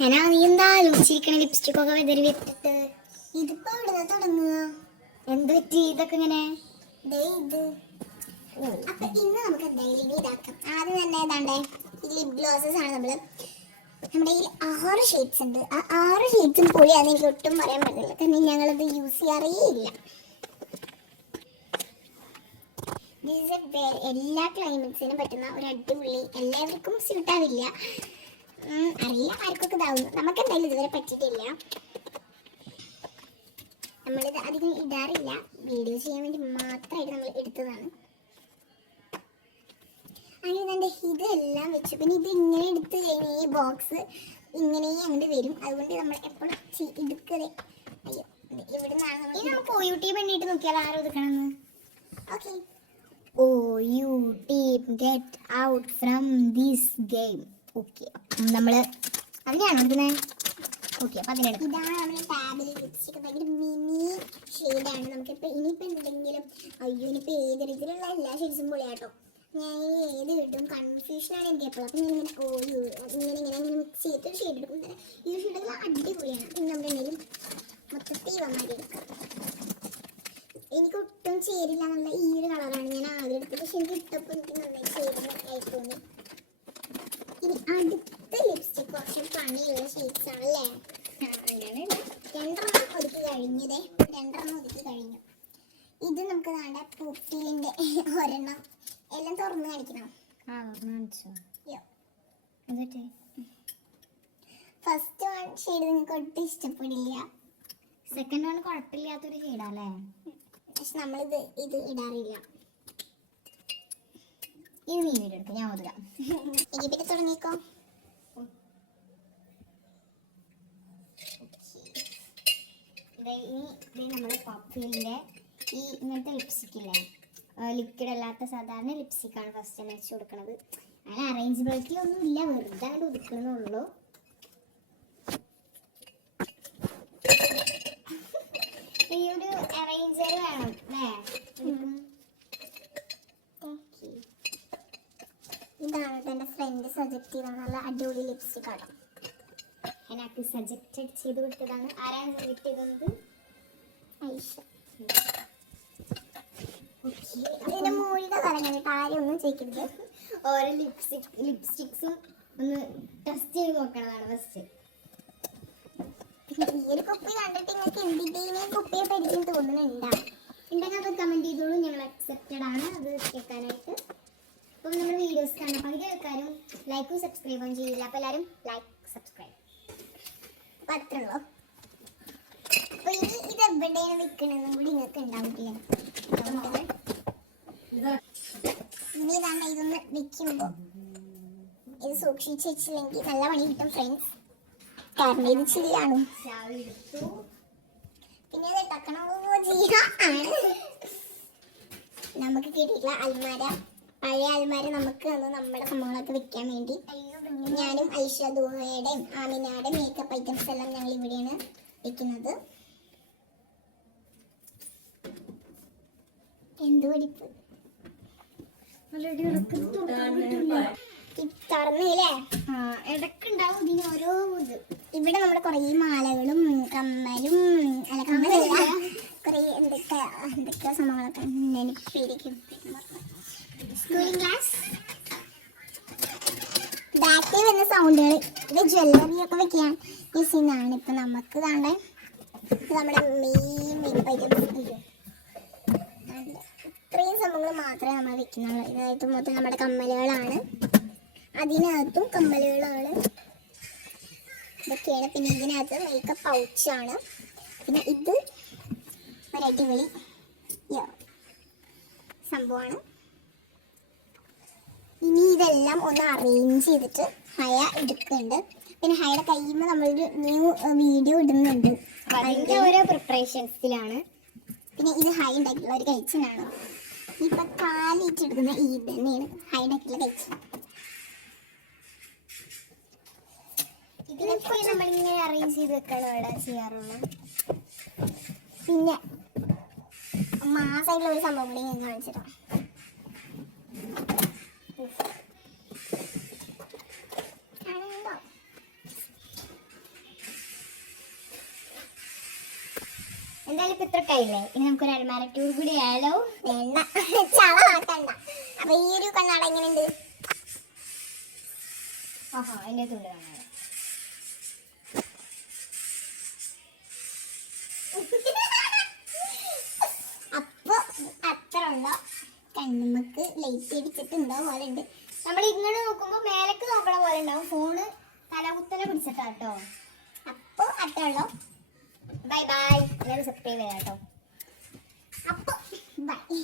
ഹെനാ നീ എന്തായാലും ചിരിക്കണ ലിപ്സ്റ്റിക് ഒക്കെ വെതറി വെച്ചിട്ട് ഇതിപ്പോ ഇവിടെ തുടങ്ങുക. എന്ത് പറ്റി ഇതൊക്കെ ഇങ്ങനെ? ഇത് അപ്പൊ ഇന്ന് നമുക്ക് എന്തായാലും ഇനി ഇതാക്കാം. ആദ്യം തന്നെ ഏതാണ്ടേ ഈ ലിപ് ഗ്ലോസസ് ആണ് നമ്മുടെ കയ്യിൽ 6 ഷെയ്ഡ്സ് ഉണ്ട്. ആ 6 ഷെയ്ഡ്സും പൊളിയാന്ന് എനിക്ക് ഒട്ടും പറയാൻ പറ്റില്ല, കാരണം ഞങ്ങളത് യൂസ് ചെയ്യാറേ ഇല്ല. എല്ലാ ക്ലൈമറ്റ്സിനും പറ്റുന്ന ഒരു അടിപൊളി, എല്ലാവർക്കും സ്യൂട്ട് ആവില്ല, അറിയില്ല ആർക്കൊക്കെ ഇതാവുന്നു. നമുക്ക് എന്തായാലും ഇതുവരെ പറ്റിയിട്ടില്ല. നമ്മളിത് അധികം ഇടാറില്ല, വീഡിയോ ചെയ്യാൻ വേണ്ടി മാത്രമായിട്ട് നമ്മൾ എടുത്തതാണ്. അങ്ങനെ തന്നെ ഇതെല്ലാം വെച്ചു. പിന്നെ ഇത് ഇങ്ങനെ എടുത്ത് കഴിഞ്ഞാൽ ഈ ബോക്സ് ഇങ്ങനെ അങ്ങോട്ട് വരും. അതുകൊണ്ട് നമ്മൾ എപ്പോഴും എടുക്കതേ. അയ്യോ, ഇവിടെ നിന്നാണ് നമുക്ക് OU ടീം എണ്ണിട്ട് നോക്കിയാൽ ആരോ ഒതുക്കണമെന്ന്. Okay, OU team get out from this game. Okay, നമ്മള് അതിനാണോ എടുക്കുന്നത്? ഓക്കെ, അപ്പൊ അതിനെടുക്കും. ഇതാണ് നമ്മുടെ ടാബിൽ ലിപ്സ്റ്റിക്. ഭയങ്കര മിനി ഷെയ്ഡാണ്. നമുക്കിപ്പോൾ ഇനിയിപ്പോൾ എന്തെങ്കിലും അയ്യോ ഇനിയിപ്പോൾ ഏത് രീതിയിലുള്ള എല്ലാ ഷെയ്ഡ്സും പൊളിയാട്ടോ. ഞാൻ ഏത് ഇടും കൺഫ്യൂഷനാണ് എനിക്ക് എപ്പോഴും. അപ്പം ഇങ്ങനെ മിക്സ് ചെയ്തിട്ട് ഷെയ്ഡ് എടുക്കും. ഈ ഷെയ്ഡെല്ലാം അടിപൊളിയാണ്. പിന്നെ നമ്മുടെ എന്തെങ്കിലും മൊത്തത്തിൽ വന്മാരി എടുക്കാം. എനിക്ക് ഒട്ടും ചേരില്ല എന്നുള്ള ഈ ഒരു കളറാണ് ഞാൻ ആദ്യം എടുത്തത്. പക്ഷെ എനിക്ക് ഇട്ടപ്പോൾ എനിക്ക് നന്നായി ചേരുന്നതായി തോന്നി. ഇനി അടുത്ത ലിപ്സ്റ്റിക് കുറച്ച് പണിയുള്ള ഷെയ്ഡ്സ് ആണല്ലേ. രണ്ടെണ്ണം ഒതുക്കി കഴിഞ്ഞതേ, രണ്ടെണ്ണം ഒതുക്കി കഴിഞ്ഞു. ഇത് നമുക്ക് നാടെ പൂപ്പിലിൻ്റെ ഒരെണ്ണം എല്ലാം തുറന്ന് കാണിക്കണം. ഫസ്റ്റ് വൺ ഷെയ്ഡ് നിങ്ങൾക്ക് ഒട്ടും ഇഷ്ടപ്പെടില്ല. സെക്കൻഡ് വൺ കുഴപ്പമില്ലാത്തൊരു ഷെയ്ഡാല്ലേ, പക്ഷെ നമ്മളിത് ഇടാറില്ല. ഇത് നീ വീഡിയോ എടുക്കും, ഞാൻ ഒതുക്കാം. ഇനി പിന്നെ തുടങ്ങിക്കോ. ഇനി നമ്മൾ പഫിലിൻ്റെ ഈ ഇങ്ങനത്തെ ലിപ്സ്റ്റിക്കില്ലേ, ലിക്വിഡ് അല്ലാത്ത സാധാരണ ലിപ്സ്റ്റിക്കാണ് ഫസ്റ്റ് തന്നെ വെച്ച് കൊടുക്കുന്നത്. അങ്ങനെ അറേഞ്ചബിലിറ്റി ഒന്നും ഇല്ല, വെറുതെ അങ്ങോട്ട് ഒതുക്കണമെന്നുള്ളൂ. ഈ ഒരു അറേഞ്ചർ വേണം അല്ലേ? ഇതാണ് എൻ്റെ ഫ്രണ്ട് സജക്ട് ചെയ്ത നല്ല അടിപൊളി ലിപ്സ്റ്റിക് ആണ്. എനിക്ക് സജക്റ്റ് ചെയ്ത് കൊടുത്തതാണ്. ആരാണ് സജക്ട് ചെയ്തത്? ഐഷ. ഇതിന്റെ മൂഴിയുടെ കലങ്ങി ആരും ഒന്നും ചെയ്യരുത്. ഓരോ ലിപ്സ്റ്റിക്സും ഒന്ന് ടെസ്റ്റ് ചെയ്ത് നോക്കണതാണ് ഫസ്റ്റ്. ഈ ഒരു കുപ്പി കണ്ടിട്ട് നിങ്ങൾക്ക് എന്തിന്റെയും കുപ്പിയെ പരിചയം തോന്നുന്നുണ്ടോ? ഉണ്ടെങ്കിൽ അത് കമൻറ്റ് ചെയ്തോളൂ, ഞങ്ങൾ അക്സെപ്റ്റഡ് ആണ് അത് കേൾക്കാനായിട്ട്. അപ്പം നമ്മുടെ വീഡിയോസ് കാണാൻ പകുതി ആൾക്കാരും ലൈക്കും സബ്സ്ക്രൈബും ചെയ്യില്ല. അപ്പോൾ എല്ലാവരും ലൈക്ക് സബ്സ്ക്രൈബ് അപ്പം അത്രേ ഉള്ളൂ. അപ്പോൾ ഇനി ഇത് എവിടെയാണ് വെക്കണമെന്നും കൂടി നിങ്ങൾക്ക് ഉണ്ടാവില്ല. ഇനി ഇതാണ്ട് ഇതൊന്ന് വെക്കുമ്പോൾ ഇത് സൂക്ഷിച്ച് വെച്ചില്ലെങ്കിൽ നല്ല പണി കിട്ടും ഫ്രണ്ട്സ്, കാരണം ഇത് ചില്ലാണ്. പിന്നെ ഇത് ഉണ്ടാക്കണോ ആണ് നമുക്ക് കിട്ടിയിട്ടുള്ള അൽമാര. പഴയ അൽമാര നമുക്ക് നമ്മുടെ സംഭവങ്ങളൊക്കെ വെക്കാൻ വേണ്ടി. ഞാനും ഐഷ ദുഹയുടെയും ആമിനയുടെയും മേക്കപ്പ് ഐറ്റംസ് എല്ലാം ഞങ്ങൾ ഇവിടെയാണ് വെക്കുന്നത്. എന്ത് പഠിപ്പ് തുറന്നില്ലേ? ഇടക്കുണ്ടാവും ഇതിന് ഓരോ ഇത്. ഇവിടെ നമ്മുടെ കുറേ മാലകളും കമ്മലും അല്ല കമ്മലല്ല കുറേ എന്തൊക്കെ സംഭവങ്ങളൊക്കെ എനിക്ക് പേരിക്കും. സ്കൂളിംഗ് ക്ലാസ് ബാക്കിൽ വരുന്ന സൗണ്ടുകൾ ഇത് ജ്വല്ലറി ഒക്കെ വെക്കാൻ യൂസ് ചെയ്യുന്നതാണ്. ഇപ്പം നമുക്ക് താണ്ടെ നമ്മുടെ മെയിൻ മേക്കപ്പ് ഐറ്റംസ് ഇത്രയും സംഭവങ്ങൾ മാത്രമേ നമ്മൾ വെക്കുന്നുള്ളൂ. ഇതിനകത്ത് മൊത്തം നമ്മുടെ കമ്മലുകളാണ്, അതിനകത്തും കമ്മലുകളാണ്, ഇതൊക്കെയാണ്. പിന്നെ ഇതിനകത്ത് മേക്കപ്പ് പൗച്ചാണ്. പിന്നെ ഇത് ഒരടിപൊളി സംഭവമാണ്. ഇനി ഇതെല്ലാം ഒന്ന് അറേഞ്ച് ചെയ്തിട്ട് ഹയ എടുക്കുന്നുണ്ട്. പിന്നെ ഹയുടെ കയ്യിൽ നിന്ന് നമ്മളൊരു ന്യൂ വീഡിയോ ഇടുന്നുണ്ട്, അതിൻ്റെ ഓരോ പ്രിപ്പറേഷൻസിലാണ്. പിന്നെ ഇത് ഹൈ ഉണ്ടാക്കിയുള്ള ഒരു കഴിച്ചനാണ്. ഇപ്പം കാലിട്ടെടുക്കുന്ന ഈ തന്നെയാണ് ഹൈ ഉണ്ടാക്കിയുള്ള കഴിച്ചൻ. ഇതിനൊക്കെ നമ്മളിങ്ങനെ അറേഞ്ച് ചെയ്ത് വെക്കാണ് ഇവിടെ ചെയ്യാറുള്ളൂ. പിന്നെ മാസമായിട്ടുള്ള ഒരു സംഭവം കൂടി ഞാൻ കാണിച്ചിട്ടാ. എന്തായാലും ഇപ്പൊ ഇത്ര കയ്യില്ലേ, ഇനി നമുക്കൊരു അലമാര ടൂർ കൂടി ആയാലോ? വേണ്ട, ചളമാക്കണ്ട. അപ്പൊ ഈ ഒരു കണ്ണാട എങ്ങനെയുണ്ട്? ആഹാ, അതിൻ്റെ തുണ്ട് കാണാം. അപ്പൊ അത്ര ഉള്ള കണ്ണുമ്മക്ക് ലൈറ്റ് അടിച്ചിട്ടുണ്ടോ പോലെ ഉണ്ട്. നമ്മൾ ഇങ്ങനെ നോക്കുമ്പോ മേലേക്ക് നോക്കണ പോലെ ഉണ്ടാവും. ഫോണ് തലകുത്തനെ പിടിച്ചിട്ടാട്ടോ. അപ്പൊ അത്ര ഉള്ളോ. Bye bye. എല്ലാവരും സബ്സ്ക്രൈബ് ചെയ്യാം കേട്ടോ. അപ്പൊ ബൈ.